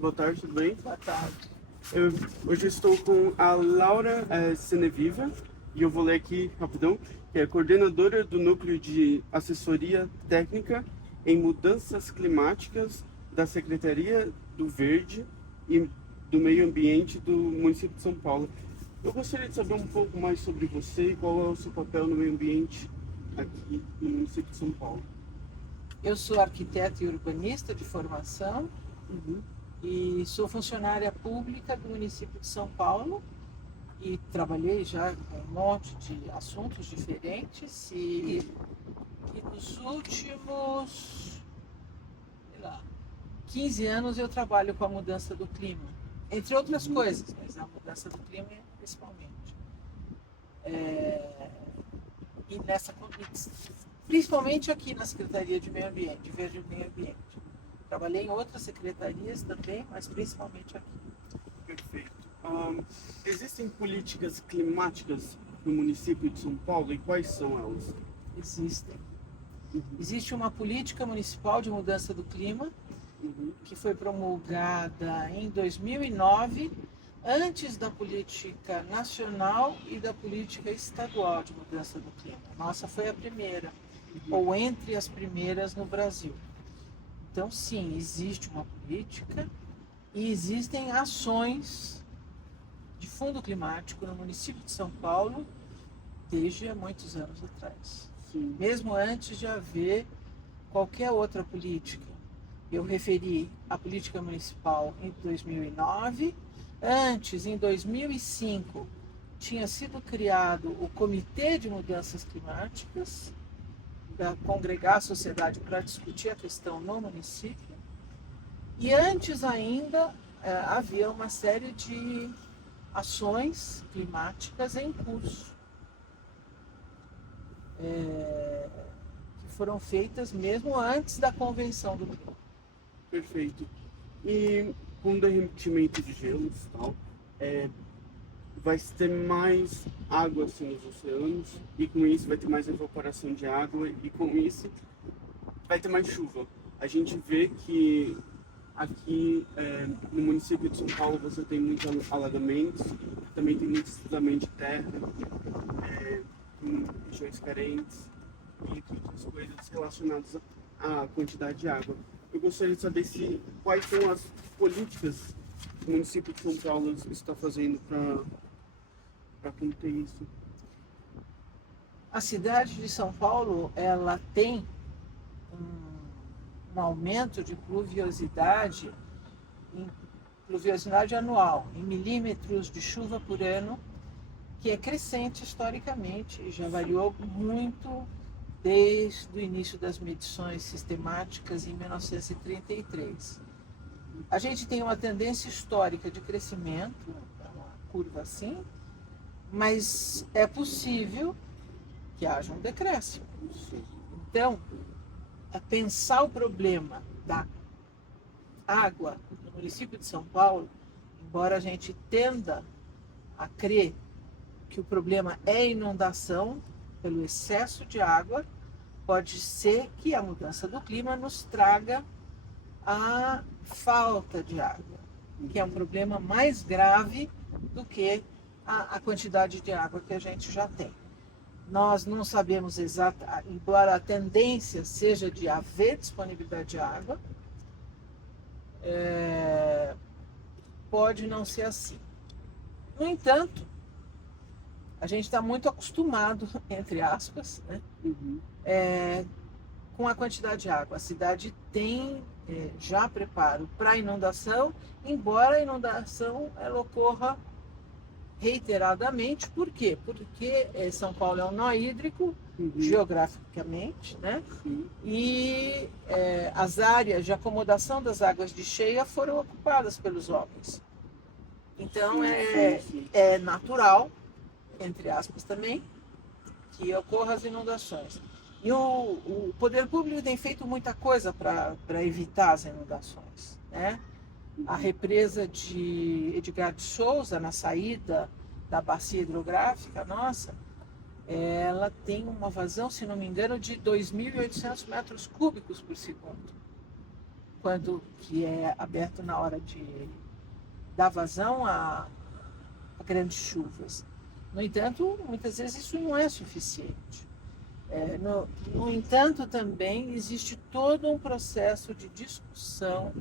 Boa tarde, tudo bem? Boa tarde. Hoje eu estou com a Laura Seneviva e eu vou ler aqui rapidão, que é coordenadora do Núcleo de Assessoria Técnica em Mudanças Climáticas da Secretaria do Verde e do Meio Ambiente do município de São Paulo. Eu gostaria de saber um pouco mais sobre você e qual é o seu papel no meio ambiente aqui no município de São Paulo. Eu sou arquiteta e urbanista de formação Uhum. e sou funcionária pública do município de São Paulo e trabalhei já com um monte de assuntos diferentes e nos últimos, sei lá, 15 anos eu trabalho com a mudança do clima, entre outras coisas, mas a mudança do clima principalmente. E nessa, principalmente aqui na Secretaria de Meio Ambiente, de Verde e Meio Ambiente. Trabalhei em outras secretarias também, mas principalmente aqui. Perfeito. Existem políticas climáticas no município de São Paulo e quais são elas? Existem. Uhum. Existe uma política municipal de mudança do clima Uhum. que foi promulgada em 2009, antes da política nacional e da política estadual de mudança do clima. Nossa foi a primeira, ou entre as primeiras no Brasil. Então, sim, existe uma política e existem ações de fundo climático no município de São Paulo desde há muitos anos atrás. Sim. Mesmo antes de haver qualquer outra política. Eu referi a política municipal em 2009. Antes, em 2005, tinha sido criado o Comitê de Mudanças Climáticas, para congregar a sociedade para discutir a questão no município. E antes ainda havia uma série de ações climáticas em curso, que foram feitas mesmo antes da Convenção do Clima. Perfeito. E com o derretimento de gelos e tal, vai ter mais água assim, nos oceanos e com isso vai ter mais evaporação de água e com isso vai ter mais chuva. A gente vê que aqui no município de São Paulo você tem muitos alagamentos, também tem muito deslizamento de terra, em regiões carentes e outras coisas relacionadas à quantidade de água. Eu gostaria de saber quais são as políticas que o município de São Paulo está fazendo para conter isso. A cidade de São Paulo, ela tem um aumento de pluviosidade anual, em milímetros de chuva por ano, que é crescente historicamente e já variou muito desde o início das medições sistemáticas em 1933. A gente tem uma tendência histórica de crescimento, uma curva assim, mas é possível que haja um decréscimo. Então, pensar o problema da água no município de São Paulo, embora a gente tenda a crer que o problema é inundação pelo excesso de água, pode ser que a mudança do clima nos traga a falta de água, que é um problema mais grave do que a quantidade de água que a gente já tem. Nós não sabemos exatamente, embora a tendência seja de haver disponibilidade de água, pode não ser assim. No entanto, a gente está muito acostumado, entre aspas, né, com a quantidade de água. A cidade tem já preparo para inundação, embora a inundação ela ocorra reiteradamente. Por quê? Porque São Paulo é um nó hídrico, geograficamente, né? E as áreas de acomodação das águas de cheia foram ocupadas pelos homens. Então é natural, entre aspas também, que ocorram as inundações. E o poder público tem feito muita coisa para evitar as inundações, né? A represa de Edgar de Souza, na saída da bacia hidrográfica nossa, ela tem uma vazão, se não me engano, de 2.800 metros cúbicos por segundo. que é aberto na hora de dar vazão a grandes chuvas. No entanto, muitas vezes isso não é suficiente. No entanto, também existe todo um processo de discussão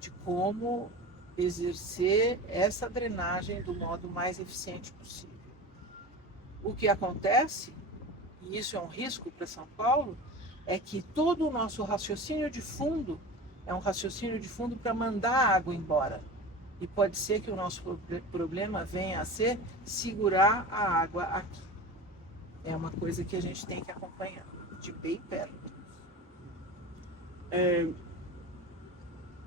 de como exercer essa drenagem do modo mais eficiente possível. O que acontece, e isso é um risco para São Paulo, é que todo o nosso raciocínio de fundo é um raciocínio de fundo para mandar a água embora. E pode ser que o nosso problema venha a ser segurar a água aqui. É uma coisa que a gente tem que acompanhar de bem perto.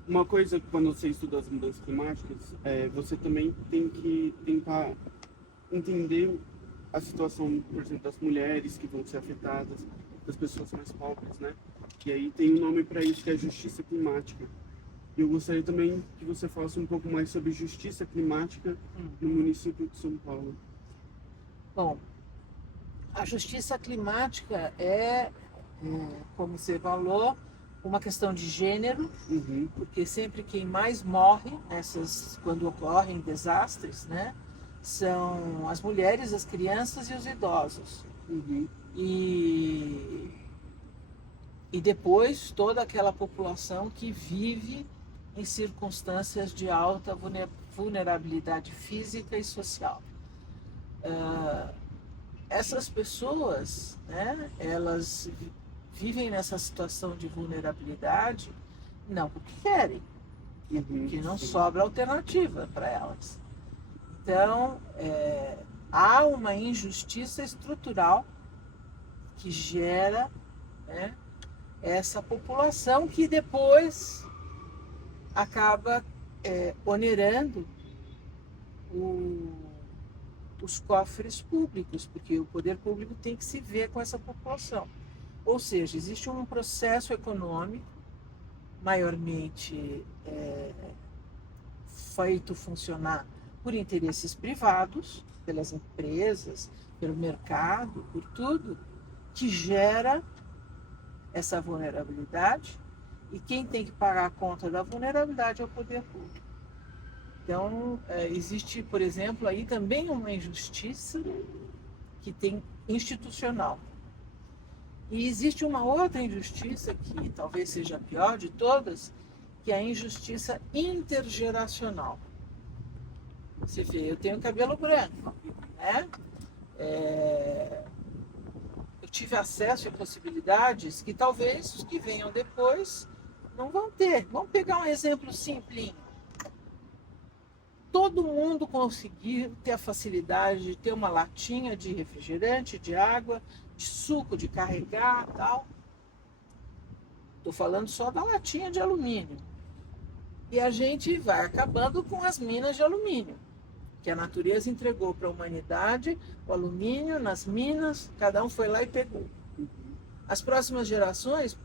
Uma coisa que quando você estuda as mudanças climáticas, você também tem que tentar entender a situação, por exemplo, das mulheres que vão ser afetadas, das pessoas mais pobres, né? E aí tem um nome para isso que é justiça climática. E eu gostaria também que você falasse um pouco mais sobre justiça climática no município de São Paulo. Bom, a justiça climática como você falou, uma questão de gênero, porque sempre quem mais morre quando ocorrem desastres, né, são as mulheres, as crianças e os idosos. E depois toda aquela população que vive em circunstâncias de alta vulnerabilidade física e social. Essas pessoas, né, elas vivem nessa situação de vulnerabilidade não porque querem, porque não sobra alternativa para elas. Então, há uma injustiça estrutural que gera, né, essa população que depois acaba onerando os cofres públicos, porque o poder público tem que se ver com essa população. Ou seja, existe um processo econômico maiormente feito funcionar por interesses privados, pelas empresas, pelo mercado, por tudo, que gera essa vulnerabilidade, e quem tem que pagar a conta da vulnerabilidade é o poder público. Então, existe, por exemplo, aí também uma injustiça que tem institucional. E existe uma outra injustiça, que talvez seja a pior de todas, que é a injustiça intergeracional. Você vê, eu tenho cabelo branco, né? Eu tive acesso a possibilidades que talvez os que venham depois não vão ter. Vamos pegar um exemplo simplinho. Todo mundo conseguir ter a facilidade de ter uma latinha de refrigerante, de água, de suco, de carregar, tal. Estou falando só da latinha de alumínio. E a gente vai acabando com as minas de alumínio, que a natureza entregou para a humanidade, o alumínio nas minas, cada um foi lá e pegou. As próximas gerações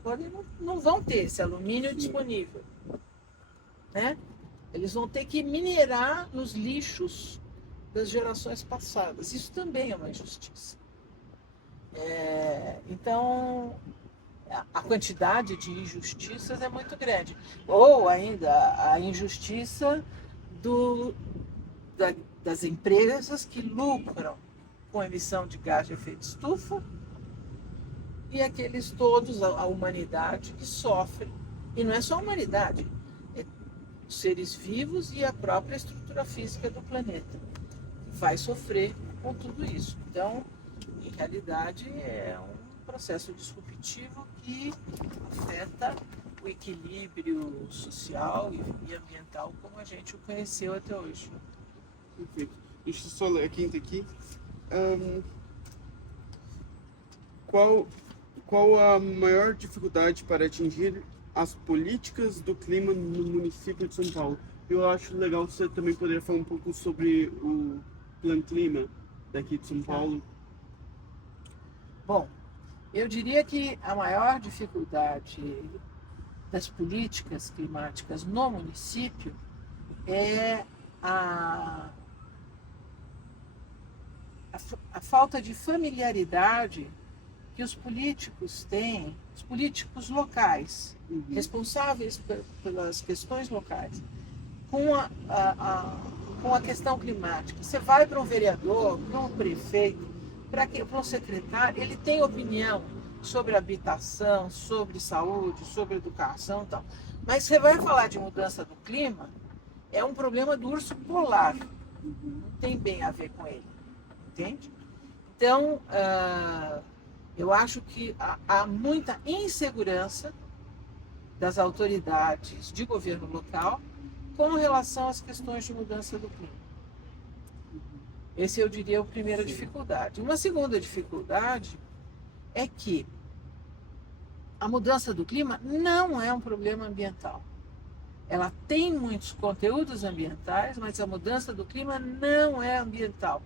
não vão ter esse alumínio disponível, né? Eles vão ter que minerar nos lixos das gerações passadas. Isso também é uma injustiça. Então, a quantidade de injustiças é muito grande. Ou ainda a injustiça das empresas que lucram com emissão de gás de efeito estufa, e aqueles todos, a humanidade que sofre. E não é só a humanidade, os seres vivos e a própria estrutura física do planeta vai sofrer com tudo isso. Então, em realidade, é um processo disruptivo que afeta o equilíbrio social e ambiental como a gente o conheceu até hoje. Perfeito. Deixa eu só ler a quinta aqui. Qual a maior dificuldade para atingir as políticas do clima no município de São Paulo? Eu acho legal você também poder falar um pouco sobre o Plano Clima daqui de São Paulo. Bom, eu diria que a maior dificuldade das políticas climáticas no município é a falta de familiaridade que os políticos têm, os políticos locais, responsáveis pelas questões locais, com a questão climática. Você vai para um vereador, para um prefeito, para um secretário, ele tem opinião sobre habitação, sobre saúde, sobre educação e tal. Mas você vai falar de mudança do clima, é um problema do urso polar. Não tem bem a ver com ele, entende? Então, eu acho que há muita insegurança das autoridades de governo local com relação às questões de mudança do clima. Esse eu diria é a primeira dificuldade. Uma segunda dificuldade é que a mudança do clima não é um problema ambiental. Ela tem muitos conteúdos ambientais, mas a mudança do clima não é ambiental.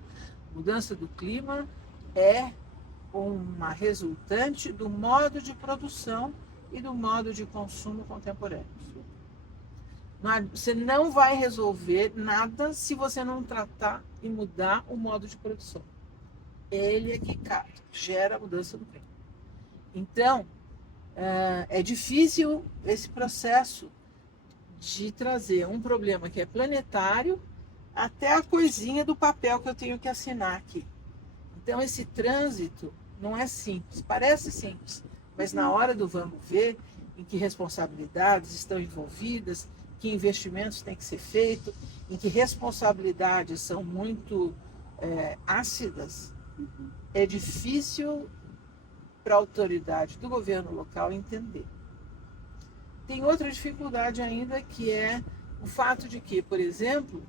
A mudança do clima é uma resultante do modo de produção e do modo de consumo contemporâneo. Você não vai resolver nada se você não tratar e mudar o modo de produção. Ele é que gera a mudança do clima. Então, é difícil esse processo de trazer um problema que é planetário até a coisinha do papel que eu tenho que assinar aqui. Então, esse trânsito não é simples, parece simples, mas na hora do vamos ver, em que responsabilidades estão envolvidas, que investimentos têm que ser feitos, em que responsabilidades são muito ácidas, é difícil para a autoridade do governo local entender. Tem outra dificuldade ainda, que é o fato de que, por exemplo,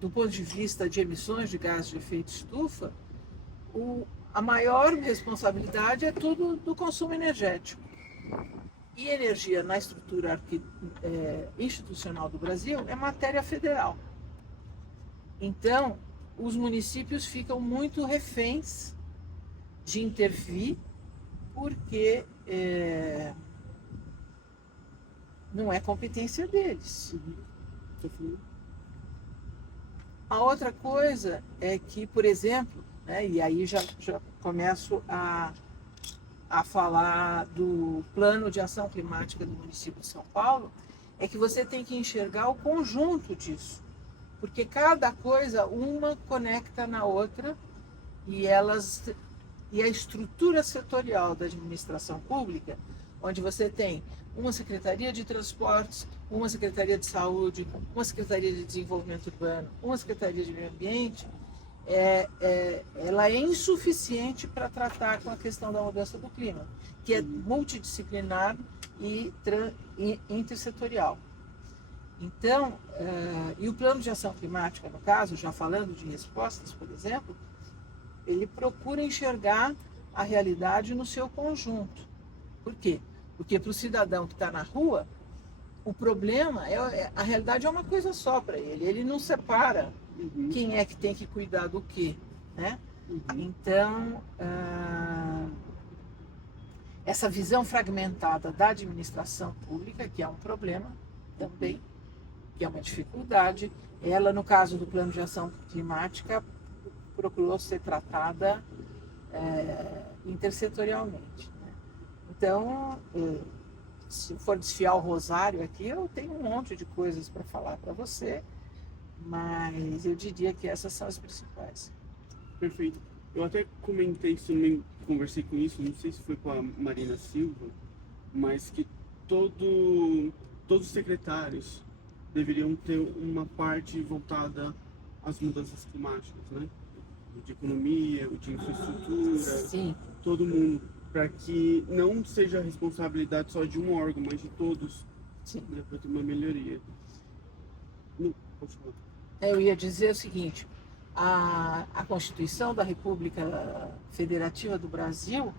do ponto de vista de emissões de gases de efeito estufa, a maior responsabilidade é tudo do consumo energético. E energia na estrutura institucional do Brasil é matéria federal. Então, os municípios ficam muito reféns de intervir, porque não é competência deles. A outra coisa é que, por exemplo, e aí já começo a falar do plano de ação climática do município de São Paulo, é que você tem que enxergar o conjunto disso, porque cada coisa, uma conecta na outra, e a estrutura setorial da administração pública, onde você tem uma Secretaria de Transportes, uma Secretaria de Saúde, uma Secretaria de Desenvolvimento Urbano, uma Secretaria de Meio Ambiente, ela é insuficiente para tratar com a questão da mudança do clima, que é multidisciplinar e intersetorial. Então, e o plano de ação climática, no caso, já falando de respostas, por exemplo, ele procura enxergar a realidade no seu conjunto. Por quê? Porque para o cidadão que está na rua, o problema, a realidade é uma coisa só para ele. Ele não separa quem é que tem que cuidar do quê, né? Então, essa visão fragmentada da administração pública, que é um problema também, que é uma dificuldade, ela, no caso do plano de ação climática, procurou ser tratada intersetorialmente, né? Então, se for desfiar o rosário aqui, eu tenho um monte de coisas para falar para você, mas eu diria que essas são as principais. Perfeito. Eu até comentei isso, também conversei com isso, não sei se foi com a Marina Silva, mas que todos os secretários deveriam ter uma parte voltada às mudanças climáticas, né? De economia, de infraestrutura, Sim. Todo mundo, para que não seja a responsabilidade só de um órgão, mas de todos, né, para ter uma melhoria. Não, pode falar. Eu ia dizer o seguinte, a Constituição da República Federativa do Brasil,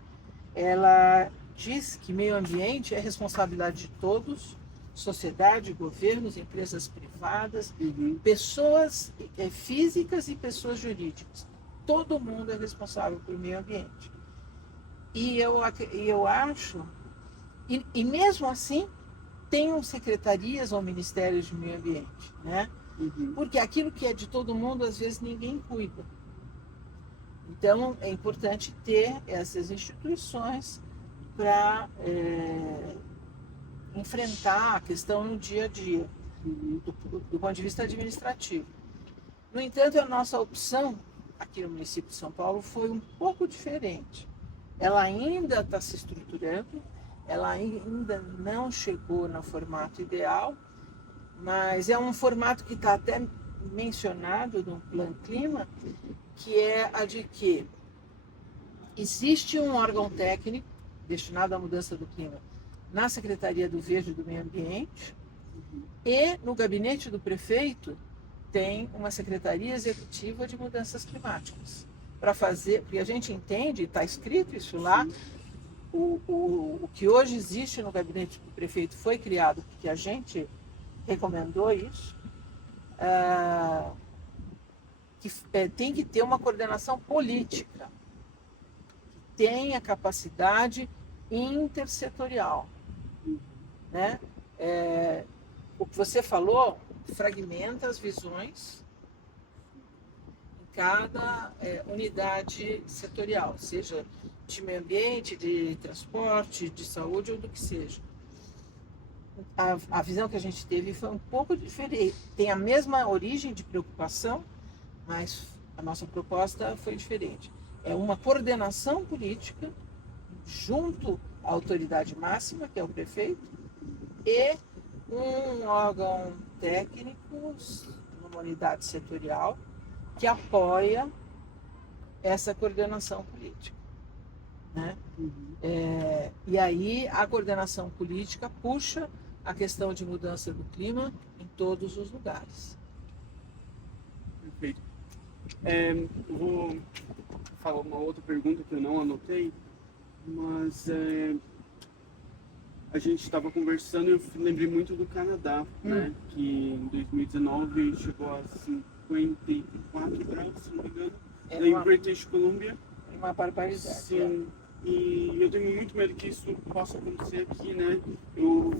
ela diz que meio ambiente é responsabilidade de todos, sociedade, governos, empresas privadas, pessoas físicas e pessoas jurídicas. Todo mundo é responsável pelo meio ambiente. E eu acho, e mesmo assim, tem secretarias ou ministérios de meio ambiente, né? Porque aquilo que é de todo mundo, às vezes ninguém cuida. Então, é importante ter essas instituições para enfrentar a questão no dia a dia, do ponto de vista administrativo. No entanto, a nossa opção aqui no município de São Paulo foi um pouco diferente. Ela ainda está se estruturando, ela ainda não chegou no formato ideal, mas é um formato que está até mencionado no Plano Clima, que é a de que existe um órgão técnico destinado à mudança do clima na Secretaria do Verde e do Meio Ambiente, e no gabinete do prefeito tem uma Secretaria Executiva de Mudanças Climáticas, para fazer, porque a gente entende, está escrito isso lá, o que hoje existe no gabinete do prefeito foi criado porque a gente recomendou isso, que tem que ter uma coordenação política, que tenha capacidade intersetorial, né? O que você falou fragmenta as visões em cada unidade setorial, seja de meio ambiente, de transporte, de saúde ou do que seja. A visão que a gente teve foi um pouco diferente. Tem a mesma origem de preocupação, mas a nossa proposta foi diferente. É uma coordenação política junto à autoridade máxima, que é o prefeito, e um órgão técnico, uma unidade setorial, que apoia essa coordenação política, né? E aí a coordenação política puxa a questão de mudança do clima em todos os lugares. Perfeito. Vou falar uma outra pergunta que eu não anotei, mas a gente estava conversando e eu lembrei muito do Canadá, né? Que em 2019 chegou a 54 graus, se não me engano, em British Columbia. Uma barbaridade. Sim. E eu tenho muito medo que isso possa acontecer aqui, né? Eu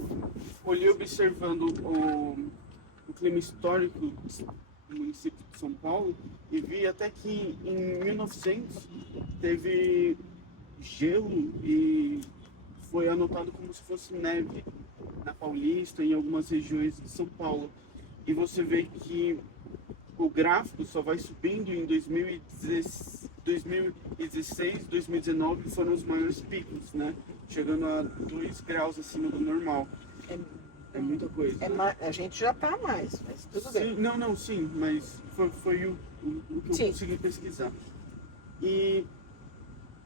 olhei observando o clima histórico do município de São Paulo e vi até que em 1900 teve gelo e foi anotado como se fosse neve na Paulista e em algumas regiões de São Paulo. E você vê que o gráfico só vai subindo em 2016, 2019 foram os maiores picos, né? Chegando a 2 graus acima do normal. É muita coisa. A gente já está mais, mas tudo bem. Não, sim, mas foi o que eu consegui pesquisar. E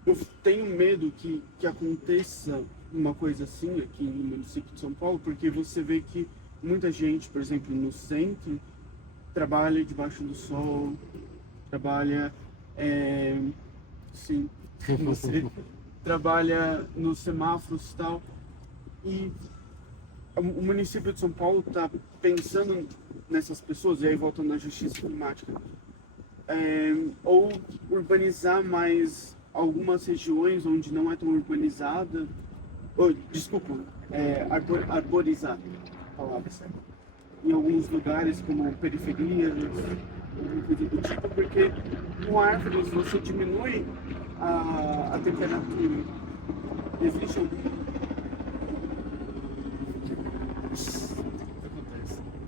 eu tenho medo que aconteça uma coisa assim aqui no município de São Paulo, porque você vê que muita gente, por exemplo, no centro, trabalha debaixo do sol, trabalha, sim, você trabalha nos semáforos e tal, e o município de São Paulo está pensando nessas pessoas, e aí voltando na justiça climática, ou urbanizar mais algumas regiões onde não é tão urbanizada, arborizar, a palavra certa. Em alguns lugares como periferias, alguma coisa do tipo, porque com árvores você diminui a temperatura. Existe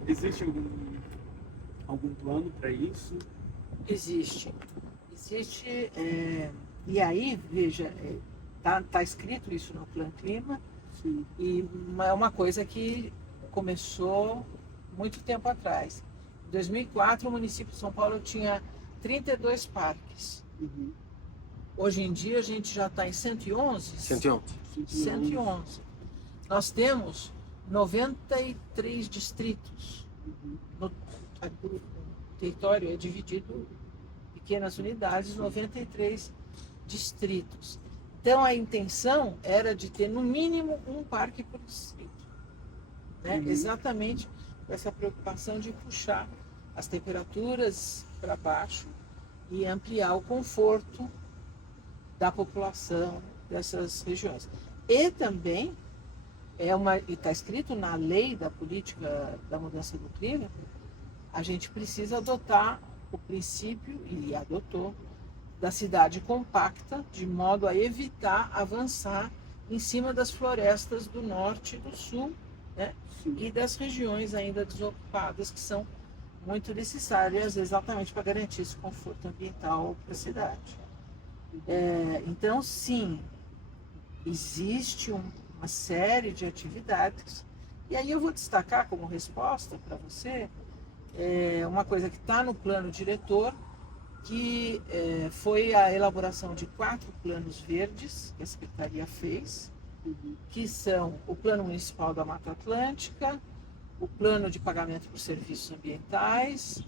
Existe algum plano para isso? Existe. E aí, veja, tá escrito isso no Plano Clima. Sim. E é uma coisa que começou muito tempo atrás. Em 2004, o município de São Paulo tinha 32 parques. Uhum. Hoje em dia, a gente já está em 111. 111. Nós temos 93 distritos. O território é dividido em pequenas unidades, 93 distritos. Então, a intenção era de ter, no mínimo, um parque por distrito. Né? Exatamente com essa preocupação de puxar as temperaturas para baixo e ampliar o conforto da população dessas regiões. E também está escrito na lei da política da mudança do clima, a gente precisa adotar o princípio, e adotou, da cidade compacta, de modo a evitar avançar em cima das florestas do norte e do sul, né? Sim. E das regiões ainda desocupadas, que são muito necessárias exatamente para garantir esse conforto ambiental para a cidade. Então, sim, existe uma série de atividades, e aí eu vou destacar como resposta para você uma coisa que está no plano diretor, que foi a elaboração de 4 planos verdes que a Secretaria fez, que são o Plano Municipal da Mata Atlântica, o Plano de Pagamento por Serviços Ambientais,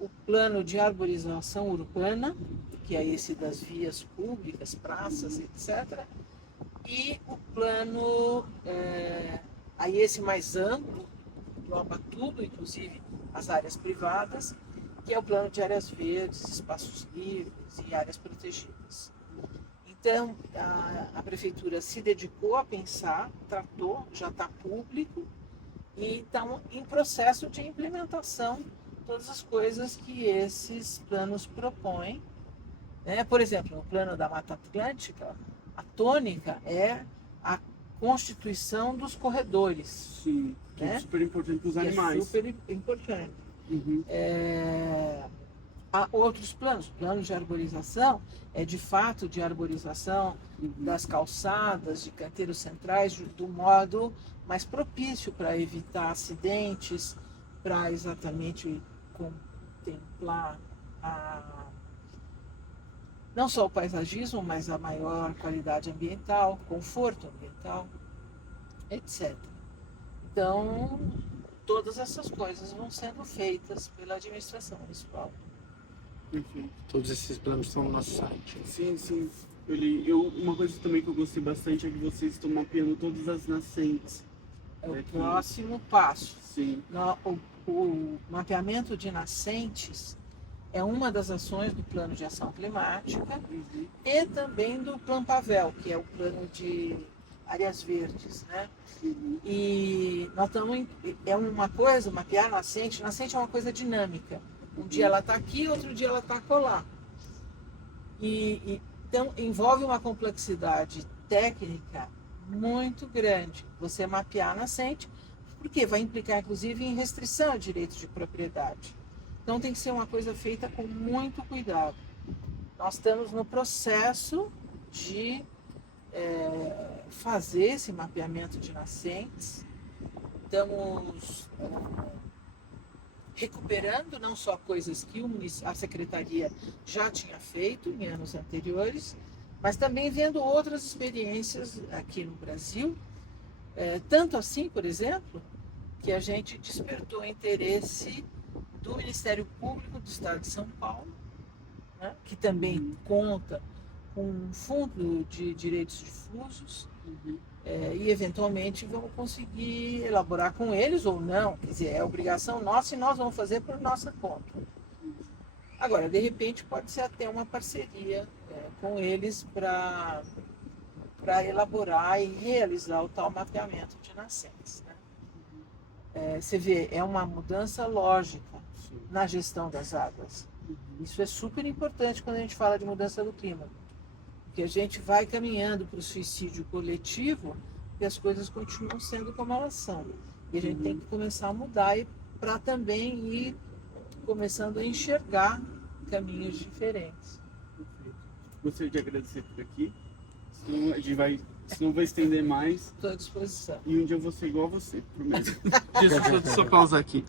o Plano de Arborização Urbana, que é esse das vias públicas, praças, etc., e o plano, aí esse mais amplo, engloba tudo, inclusive as áreas privadas, que é o plano de áreas verdes, espaços livres e áreas protegidas. Então, a prefeitura se dedicou a pensar, tratou, já está público, e estão em processo de implementação todas as coisas que esses planos propõem. Por exemplo, no plano da Mata Atlântica, a tônica é a constituição dos corredores. Sim, que é super importante para os animais. É super importante. Há outros planos. O plano de arborização é de fato de arborização das calçadas, de canteiros centrais, do modo mais propício para evitar acidentes, para exatamente contemplar não só o paisagismo, mas a maior qualidade ambiental, conforto ambiental, etc. Então, todas essas coisas vão sendo feitas pela administração municipal. Perfeito. Todos esses planos estão no nosso site. Sim, sim. Uma coisa também que eu gostei bastante é que vocês estão mapeando todas as nascentes. É o próximo passo. Sim. O mapeamento de nascentes é uma das ações do Plano de Ação Climática e também do Plano Pavel, que é o plano de áreas verdes, né? E nós estamos uma coisa, mapear nascente é uma coisa dinâmica. Um dia ela está aqui, outro dia ela está acolá. Então envolve uma complexidade técnica muito grande. Você mapear a nascente, porque vai implicar inclusive em restrição a direitos de propriedade. Então tem que ser uma coisa feita com muito cuidado. Nós estamos no processo de fazer esse mapeamento de nascentes. Estamos recuperando não só coisas que a Secretaria já tinha feito em anos anteriores, mas também vendo outras experiências aqui no Brasil. Tanto assim, por exemplo, que a gente despertou interesse do Ministério Público do Estado de São Paulo, né, que também conta com um fundo de direitos difusos, e eventualmente vamos conseguir elaborar com eles ou não, quer dizer, é obrigação nossa e nós vamos fazer por nossa conta. Agora, de repente, pode ser até uma parceria com eles para elaborar e realizar o tal mapeamento de nascentes, né? Você vê, é uma mudança lógica na gestão das águas. Isso é super importante quando a gente fala de mudança do clima, porque a gente vai caminhando para o suicídio coletivo e as coisas continuam sendo como elas são. E a gente tem que começar a mudar para também ir começando a enxergar caminhos diferentes. Perfeito. Gostaria de agradecer por aqui. Senão vai estender mais. Estou à disposição. E um dia eu vou ser igual a você, prometo. Deixa eu só pausar aqui.